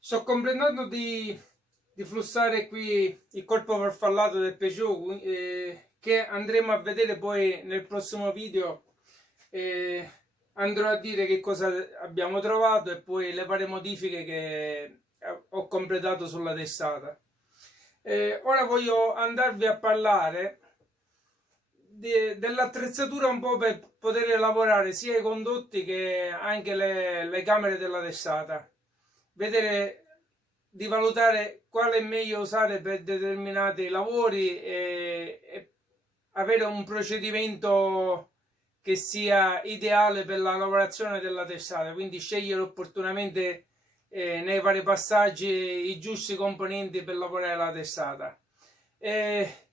Sto comprendendo di flussare qui il corpo farfallato del Peugeot, che andremo a vedere poi nel prossimo video. eh, Andrò a dire che cosa abbiamo trovato e poi le varie modifiche che ho completato sulla testata. Ora voglio andarvi a parlare dell'attrezzatura un po' per poter lavorare sia i condotti che anche le camere della testata, vedere di valutare quale è meglio usare per determinati lavori e avere un procedimento che sia ideale per la lavorazione della testata, quindi scegliere opportunamente nei vari passaggi i giusti componenti per lavorare la testata. Eh,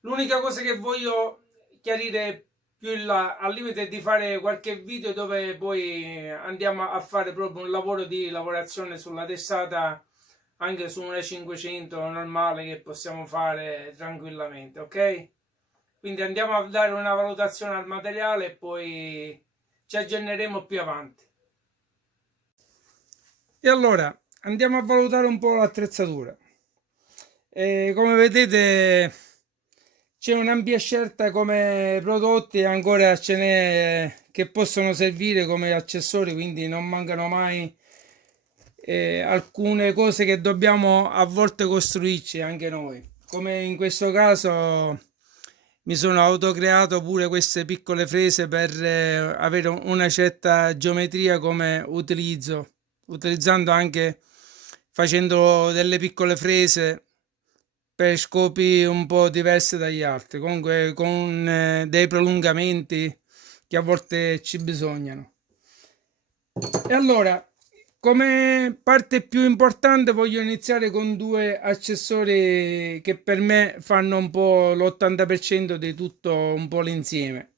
L'unica cosa che voglio chiarire più in là, al limite di fare qualche video dove poi andiamo a fare proprio un lavoro di lavorazione sulla testata anche su una 500 normale che possiamo fare tranquillamente, ok? Quindi andiamo a dare una valutazione al materiale e poi ci aggiorneremo più avanti. E allora andiamo a valutare un po' l'attrezzatura. Come vedete c'è un'ampia scelta come prodotti e ancora ce n'è che possono servire come accessori, quindi non mancano mai alcune cose che dobbiamo a volte costruirci anche noi. Come in questo caso mi sono autocreato pure queste piccole frese per avere una certa geometria come utilizzo, utilizzando anche facendo delle piccole frese per scopi un po' diversi dagli altri, comunque con dei prolungamenti che a volte ci bisognano. E allora, come parte più importante, voglio iniziare con due accessori che per me fanno un po' l'80% di tutto un po' l'insieme.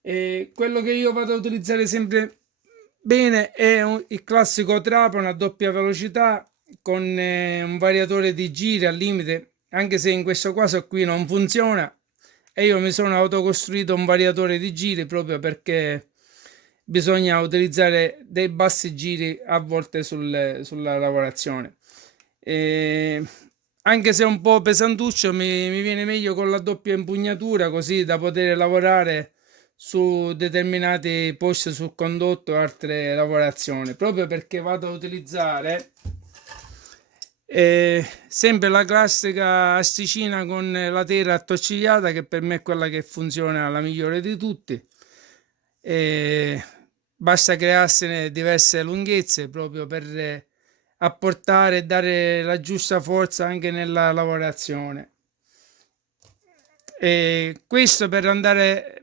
E quello che io vado a utilizzare sempre bene è il classico trapano a doppia velocità con un variatore di giri al limite, anche se in questo caso qui non funziona e io mi sono autocostruito un variatore di giri proprio perché bisogna utilizzare dei bassi giri a volte sulla lavorazione. E anche se è un po' pesantuccio, mi viene meglio con la doppia impugnatura così da poter lavorare su determinati posti sul condotto e altre lavorazioni, proprio perché vado a utilizzare sempre la classica asticina con la tela attorcigliata, che per me è quella che funziona la migliore di tutti. E basta crearsene diverse lunghezze proprio per apportare e dare la giusta forza anche nella lavorazione. E questo per andare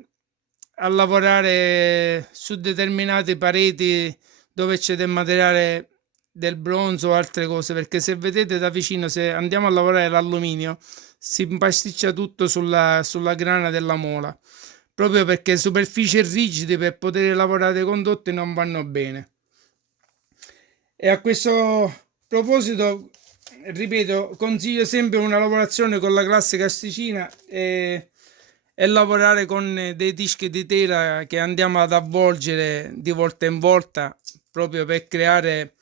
a lavorare su determinate pareti dove c'è del materiale del bronzo o altre cose, perché se vedete da vicino, se andiamo a lavorare l'alluminio, si impasticcia tutto sulla grana della mola, proprio perché superfici rigide per poter lavorare i condotti non vanno bene. E a questo proposito, ripeto, consiglio sempre una lavorazione con la classica asticina e lavorare con dei dischi di tela che andiamo ad avvolgere di volta in volta proprio per creare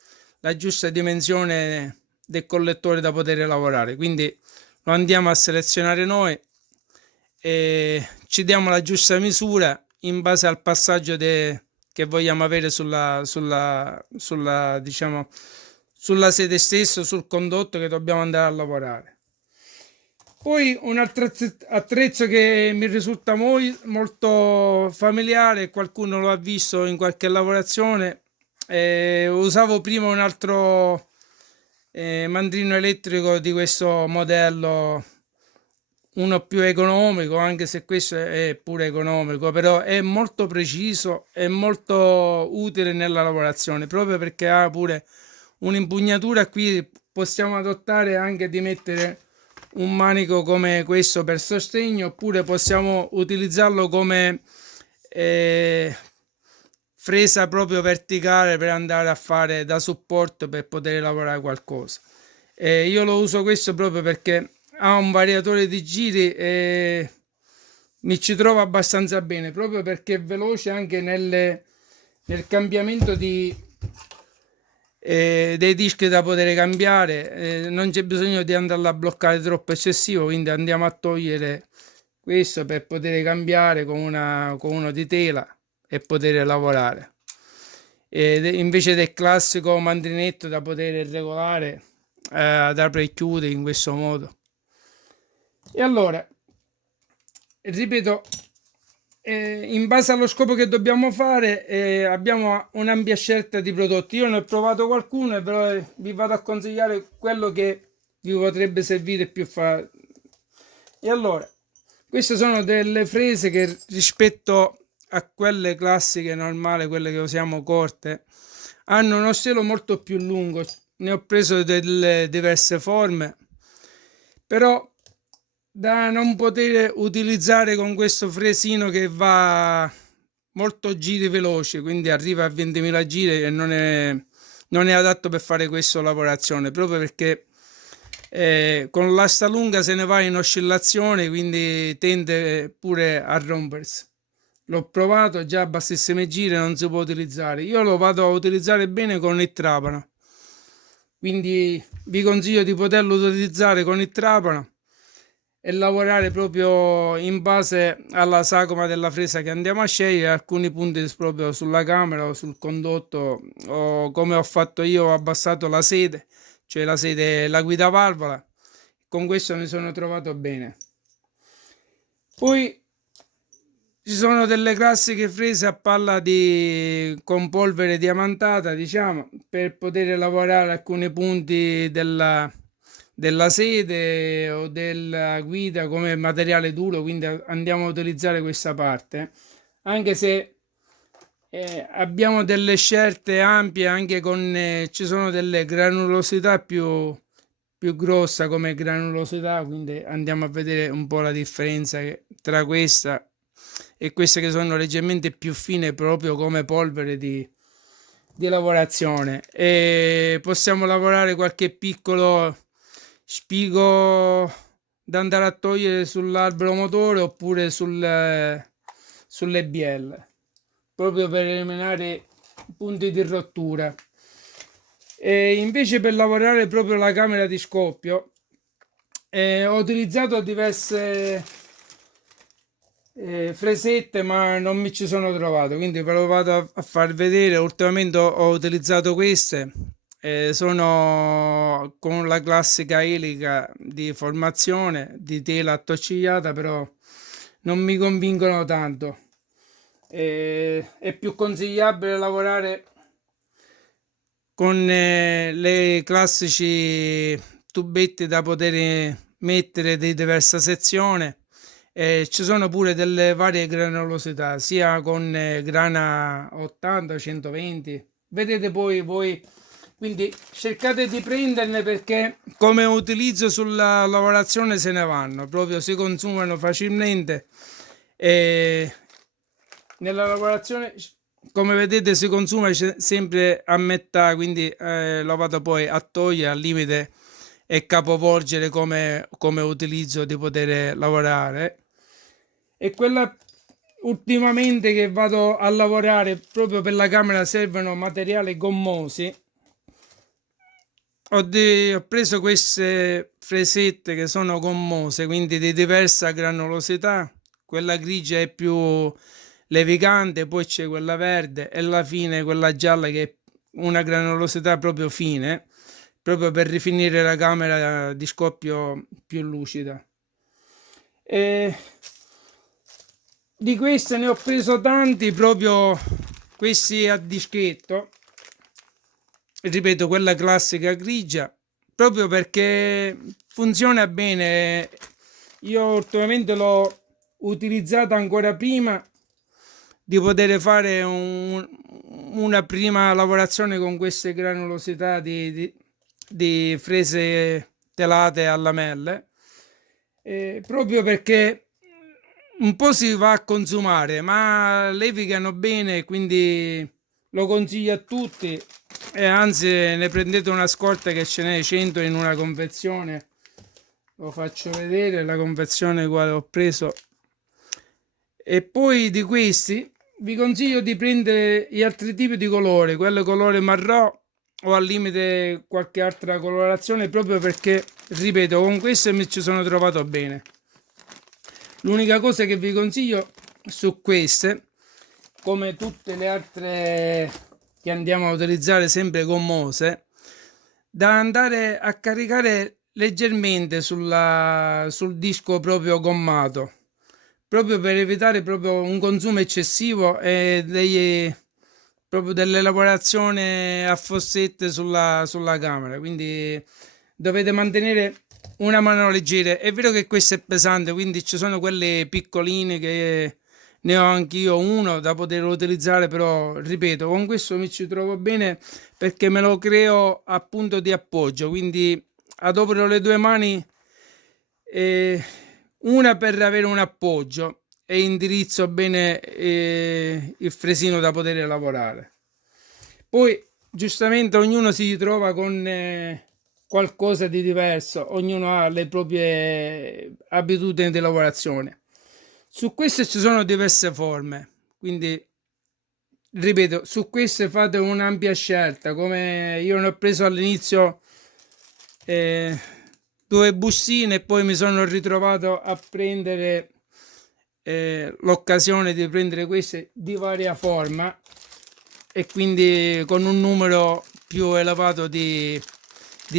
la giusta dimensione del collettore da poter lavorare. Quindi lo andiamo a selezionare noi e ci diamo la giusta misura in base al passaggio che vogliamo avere diciamo, sulla sede stessa, sul condotto che dobbiamo andare a lavorare. Poi un altro attrezzo che mi risulta molto familiare, qualcuno lo ha visto in qualche lavorazione, usavo prima un altro mandrino elettrico di questo modello, uno più economico, anche se questo è pure economico, però è molto preciso e molto utile nella lavorazione, proprio perché ha pure un'impugnatura. Qui possiamo adottare anche di mettere un manico come questo per sostegno, oppure possiamo utilizzarlo come fresa proprio verticale per andare a fare da supporto per poter lavorare qualcosa. Io lo uso questo proprio perché ha un variatore di giri e mi ci trovo abbastanza bene, proprio perché è veloce anche nel cambiamento dei dischi da poter cambiare, non c'è bisogno di andarla a bloccare troppo eccessivo, quindi andiamo a togliere questo per poter cambiare con uno di tela e poter lavorare. Invece del classico mandrinetto da poter regolare, ad apre e chiude in questo modo. E allora, ripeto, in base allo scopo che dobbiamo fare, abbiamo un'ampia scelta di prodotti. Io ne ho provato qualcuno, però vi vado a consigliare quello che vi potrebbe servire più E allora, queste sono delle frese che rispetto a quelle classiche normali, quelle che usiamo corte, hanno uno stelo molto più lungo. Ne ho preso delle diverse forme, però da non poter utilizzare con questo fresino che va molto giri veloci, quindi arriva a 20.000 giri e non è adatto per fare questa lavorazione, proprio perché con l'asta lunga se ne va in oscillazione, quindi tende pure a rompersi. L'ho provato già a bassissime giri, non si può utilizzare. Io lo vado a utilizzare bene con il trapano, quindi vi consiglio di poterlo utilizzare con il trapano e lavorare proprio in base alla sagoma della fresa che andiamo a scegliere, alcuni punti proprio sulla camera o sul condotto, o come ho fatto io ho abbassato la sede, cioè la guida valvola. Con questo mi sono trovato bene. Poi ci sono delle classiche frese a palla con polvere diamantata, diciamo, per poter lavorare alcuni punti della sede o della guida come materiale duro, quindi andiamo a utilizzare questa parte, anche se abbiamo delle scelte ampie, anche ci sono delle granulosità più grossa come granulosità, quindi andiamo a vedere un po' la differenza tra questa e queste che sono leggermente più fine proprio come polvere di lavorazione. E possiamo lavorare qualche piccolo spigo da andare a togliere sull'albero motore oppure sulle bielle, proprio per eliminare punti di rottura. E invece per lavorare proprio la camera di scoppio ho utilizzato diverse fresette, ma non mi ci sono trovato, quindi ve lo vado a far vedere. Ultimamente ho utilizzato queste, sono con la classica elica di formazione di tela attoccigliata, però non mi convincono tanto. È più consigliabile lavorare con le classici tubetti da poter mettere di diversa sezione. Ci sono pure delle varie granulosità, sia con grana 80, 120. Vedete poi voi, quindi cercate di prenderne, perché come utilizzo sulla lavorazione se ne vanno, proprio si consumano facilmente. E nella lavorazione, come vedete, si consuma sempre a metà, quindi lo vado poi a togliere al limite e capovolgere come utilizzo di poter lavorare. E quella ultimamente che vado a lavorare proprio per la camera servono materiali gommosi. Ho preso queste fresette che sono gommose, quindi di diversa granulosità. Quella grigia è più levigante, poi c'è quella verde e alla fine quella gialla che è una granulosità proprio fine, proprio per rifinire la camera di scoppio più lucida. E di queste ne ho preso tanti, proprio questi a dischetto, ripeto, quella classica grigia, proprio perché funziona bene. Io ultimamente l'ho utilizzata ancora prima di poter fare una prima lavorazione con queste granulosità di frese telate a lamelle, proprio perché un po' si va a consumare, ma levigano bene, quindi lo consiglio a tutti. E anzi, ne prendete una scorta che ce n'è 100 in una confezione. Lo faccio vedere la confezione quale ho preso. E poi di questi vi consiglio di prendere gli altri tipi di colore, quello colore marrò o al limite qualche altra colorazione, proprio perché, ripeto, con queste mi ci sono trovato bene. L'unica cosa che vi consiglio su queste, come tutte le altre che andiamo a utilizzare sempre gommose, da andare a caricare leggermente sul disco proprio gommato, proprio per evitare proprio un consumo eccessivo e proprio delle lavorazioni a fossette sulla camera. Quindi dovete mantenere una mano leggera. È vero che questo è pesante, quindi ci sono quelle piccoline che ne ho anch'io uno da poter utilizzare, però ripeto, con questo mi ci trovo bene perché me lo creo a punto di appoggio, quindi adopero le due mani, una per avere un appoggio e indirizzo bene il fresino da poter lavorare. Poi giustamente ognuno si trova con qualcosa di diverso, ognuno ha le proprie abitudini di lavorazione. Su queste ci sono diverse forme, quindi ripeto, su queste fate un'ampia scelta, come io ne ho preso all'inizio eh, due bustine e poi mi sono ritrovato a prendere l'occasione di prendere queste di varia forma e quindi con un numero più elevato di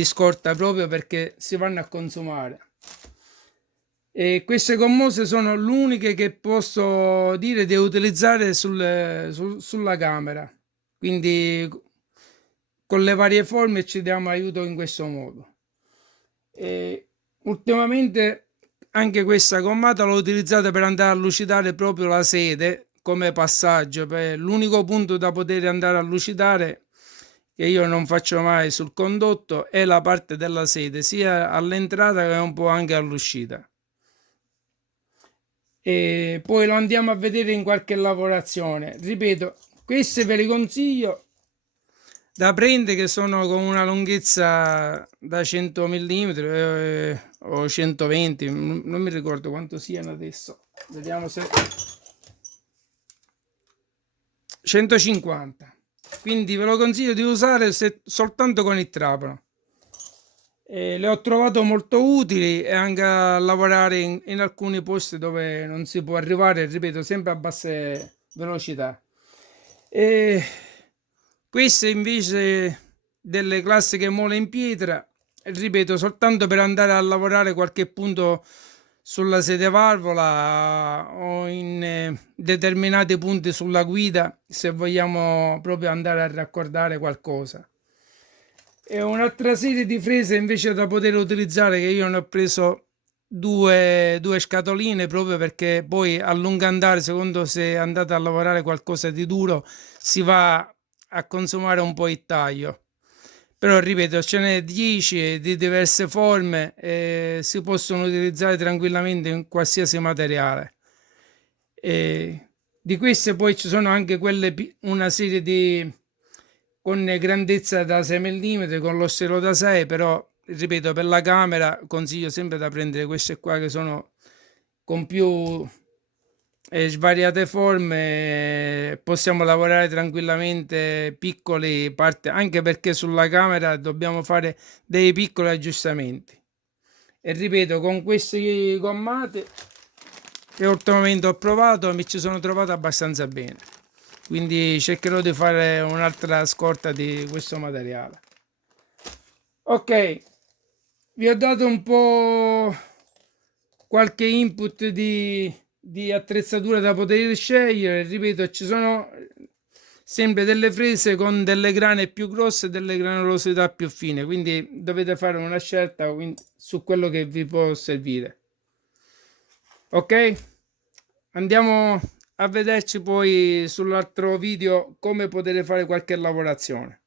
scorta, proprio perché si vanno a consumare. E queste gommose sono l'uniche che posso dire di utilizzare sulla camera, quindi con le varie forme ci diamo aiuto in questo modo. E ultimamente anche questa gommata l'ho utilizzata per andare a lucidare proprio la sede come passaggio, per l'unico punto da poter andare a lucidare che io non faccio mai sul condotto è la parte della sede, sia all'entrata che un po' anche all'uscita. E poi lo andiamo a vedere in qualche lavorazione. Ripeto, queste ve le consiglio da prendere, che sono con una lunghezza da 100 mm o 120, non mi ricordo quanto siano adesso. Vediamo se 150. Quindi ve lo consiglio di usare soltanto con il trapano. Le ho trovato molto utili e anche a lavorare in alcuni posti dove non si può arrivare, ripeto, sempre a basse velocità. E queste invece delle classiche mole in pietra, ripeto, soltanto per andare a lavorare qualche punto sulla sede valvola o in determinati punti sulla guida, se vogliamo proprio andare a raccordare qualcosa. E un'altra serie di frese invece da poter utilizzare, che io ne ho preso due scatoline, proprio perché poi a lungo andare, secondo se andate a lavorare qualcosa di duro, si va a consumare un po' il taglio. Però ripeto, ce n'è 10 di diverse forme e si possono utilizzare tranquillamente in qualsiasi materiale. E di queste poi ci sono anche quelle, una serie di con grandezza da 6 mm, con lo stelo da 6, però ripeto, per la camera consiglio sempre da prendere queste qua che sono con più svariate forme, possiamo lavorare tranquillamente piccoli parti, anche perché sulla camera dobbiamo fare dei piccoli aggiustamenti. E ripeto, con questi gommati che ultimamente ho provato mi ci sono trovato abbastanza bene, quindi cercherò di fare un'altra scorta di questo materiale. Ok, vi ho dato un po' qualche input di attrezzatura da poter scegliere. Ripeto, ci sono sempre delle frese con delle grane più grosse e delle granulosità più fine, quindi dovete fare una scelta su quello che vi può servire. Ok, andiamo a vederci poi sull'altro video come potete fare qualche lavorazione.